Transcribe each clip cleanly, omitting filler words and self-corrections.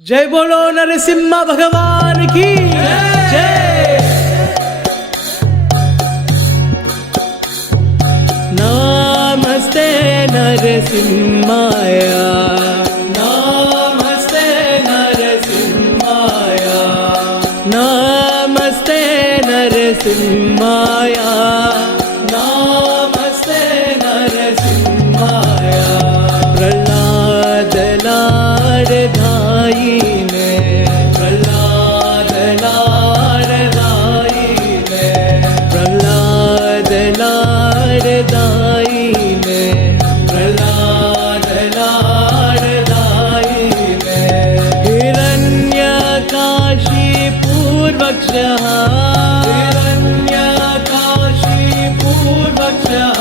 जय बोलो नरसिम्हा भगवान की जय। नमस्ते नरसिम्हाय, नमस्ते नरसिम्हाय, नमस्ते नरसिम्हाय, नमस्ते नरसिम्हाय। प्रहलाद लाडधाई ने, प्रहलाद लाडधाई ने, प्रहलाद लाडधाई ने, प्रहलाद लाडधाई ने। हिरण्यकाशी पूर्वक्षः, हिरण्यकाशी पूर्वक्षः,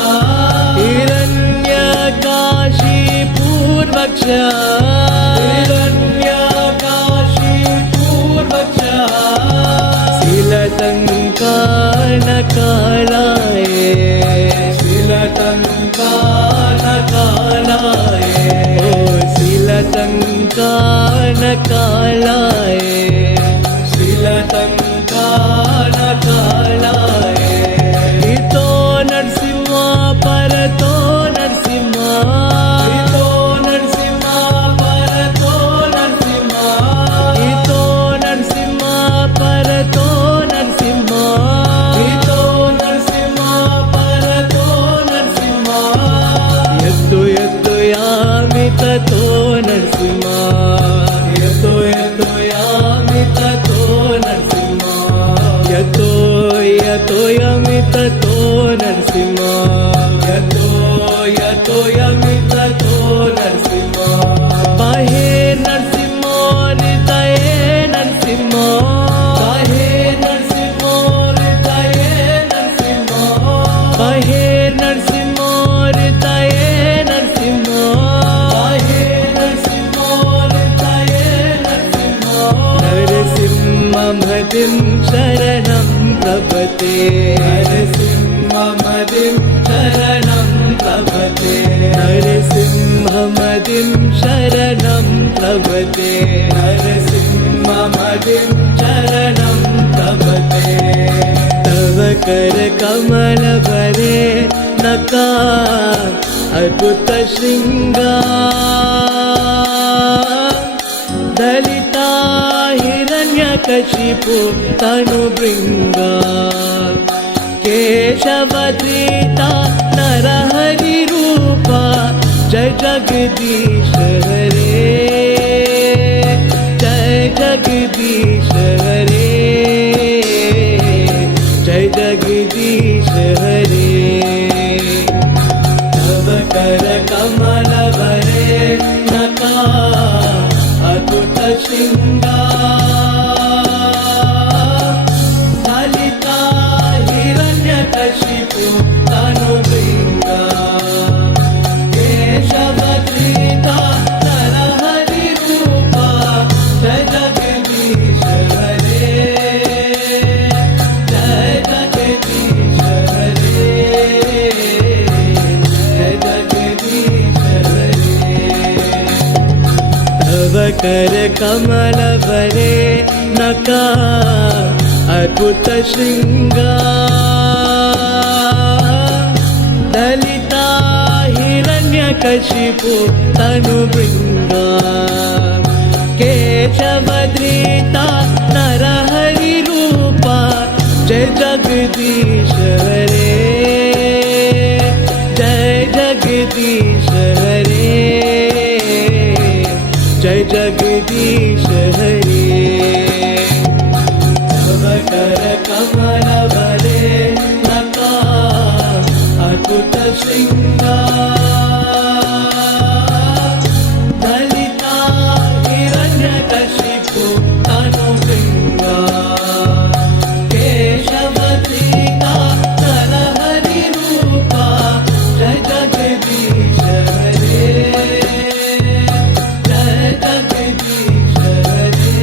हिरण्यकाशी पूर्वक्षः, हिरण्यकाशी पूर्वक्षः। शीलतङ्कानकालाय, शीलतङ्कानकालाय, ओ शीलतङ्कानकालाय, शीलतङ्कानकालाय। इतो नरसिंहा परतो नरसिंहा, इतो नरसिंहा परतो नरसिंहा, इतो नरसिंहा परतो नरसिंहा, इतो नरसिंहा परतो नरसिंहा। यतो यतो यामि ततो नरसिंहा, यतो यतो यामि ततो नरसिंहा, यतो यतो यामि ततो नरसिंहा, यतो यतो यामि ततो नरसिंहा। पाहे नरसिंहो हृदये नरसिंहो, पाहे नरसिंहो हृदये नरसिंहो, पाहे नरसिंहो हृदये नरसिंहो, पाहे नरसिंहो हृदये नरसिंहो। नरसिंहमदिं शरणं प्रपद्ये, नरसिंहमदिं शरणं प्रपद्ये, नरसिंहमदिं शरणं प्रपद्ये, नरसिंहमदिं शरणं प्रपद्ये। तव कर कमल भरे नका अद्भुत श्रृंगार। दलिता हिरण्यकशिपु तनुभृङ्गा, केशवधृता नरहरि रूपा। जय जगदीश हरे, जय जगदीश हरे, जय जगदीश हरे। तव कर कमल भरे नका अद्भुत श्रृंगार। दलिता हिरण्यकशिपु तनुभृङ्गा, केशवधृता नरहरि रूपा। जय जगदीश हरे, जय जगदीश हरे, जय जगदीश हरे। तव कर कमल भरे नका अद्भुत श्रृंगार। दलिता हिरण्यकशिपु तनुभृङ्गा, केशवधृता नरहरि रूपा। जय जगदीश हरे, जय जगदीश हरे, जय जगदीश हरे। तव कर कमल भरे नका अद्भुत श्रृंगार। दलिता हिरण्यकशिपु तनुभृङ्गा, केशवधृता नरहरि रूपा। जय जगदीश हरे, जय जगदीश हरे,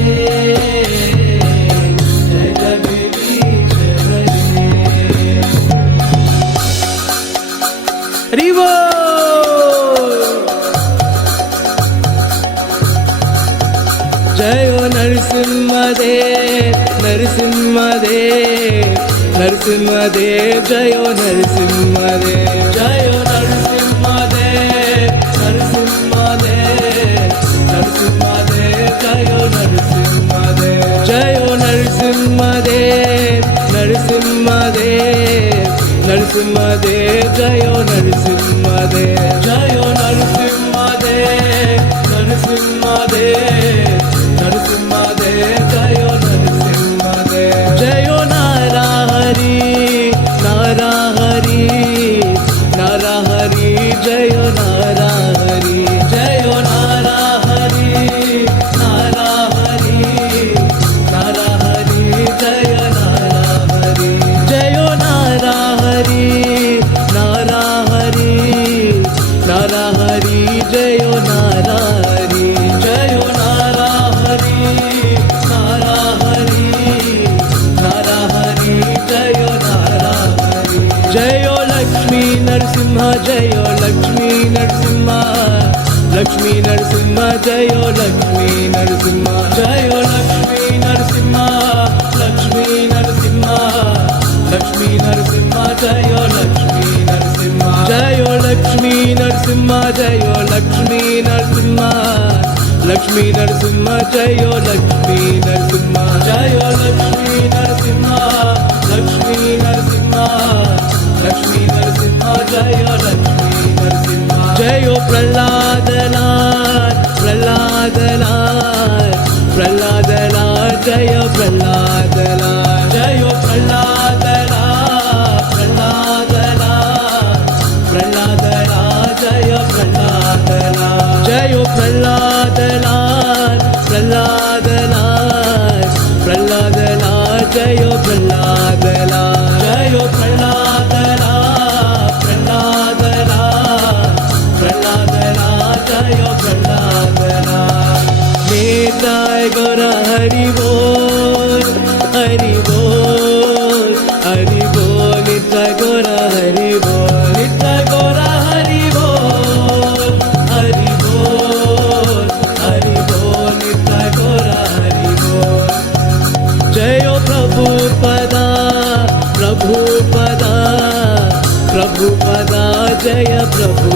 जय जगदीश हरे। हरि बोल। नरसिंहदेव नरसिंहदेव नरसिंहदेव जय नरसिंहदेव जय नरसिंहदेव नरसिंहदेव नरसिंहदेव जय नरसिंहदेव जय नरसिंहदेव नरसिंहदेव नरसिंहदेव जय नरसिंहदेव जय नरसिंहदेव नरसिंहदेव नरसिंहदेव जय नरसिंहदेव जय नाराहरि नाराहरि नाराहरि जय नाराहरि जय नाराहरि नाराहरि नाराहरि जय नाराहरि जय नाराहरि नाराहरि नाराहरि जय नाराहरि जय नाराहरि नाराहरि नाराहरि जय नाराहरि जय लक्ष्मी नरसिंह जय लक्ष्मी नरसिंह लक्ष्मी नरसिंह जय लक्ष्मी नरसिंह जय लक्ष्मी नरसिंह लक्ष्मी नरसिंह लक्ष्मी नरसिंह जय लक्ष्मी नरसिंह जय लक्ष्मी नरसिंह जय लक्ष्मी नरसिंह लक्ष्मी नरसिंह जय लक्ष्मी नरसिंह जय लक्ष्मी नरसिंह लक्ष्मी नरसिंह लक्ष्मी नरसिंह जय लक्ष्मी नरसिंह जय प्रह्लादनाथ प्रह्लादनाथ प्रह्लादनाथ जय प्रह्लादनाथ जय प्रह्लादनाथ प्रह्लादनाथ प्रह्लादनाथ जय प्रह्लादनाथ जय प्रह्लादनाथ प्रह्लादनाथ प्रह्लादनाथ जय प्रह्लादनाथ जय प्रह्लादनाथ प्रह्लादनाथ प्रह्लादनाथ जय प्रह्लादनाथ निताय गौर हरि बोल हरि बोल हरि बोल निताय गौर हरि बोल निताय गौर हरि बोल हरि बोल हरि बोल निताय गौर हरि बोल जय प्रभुपदा प्रभुपदा प्रभुपदा जय प्रभु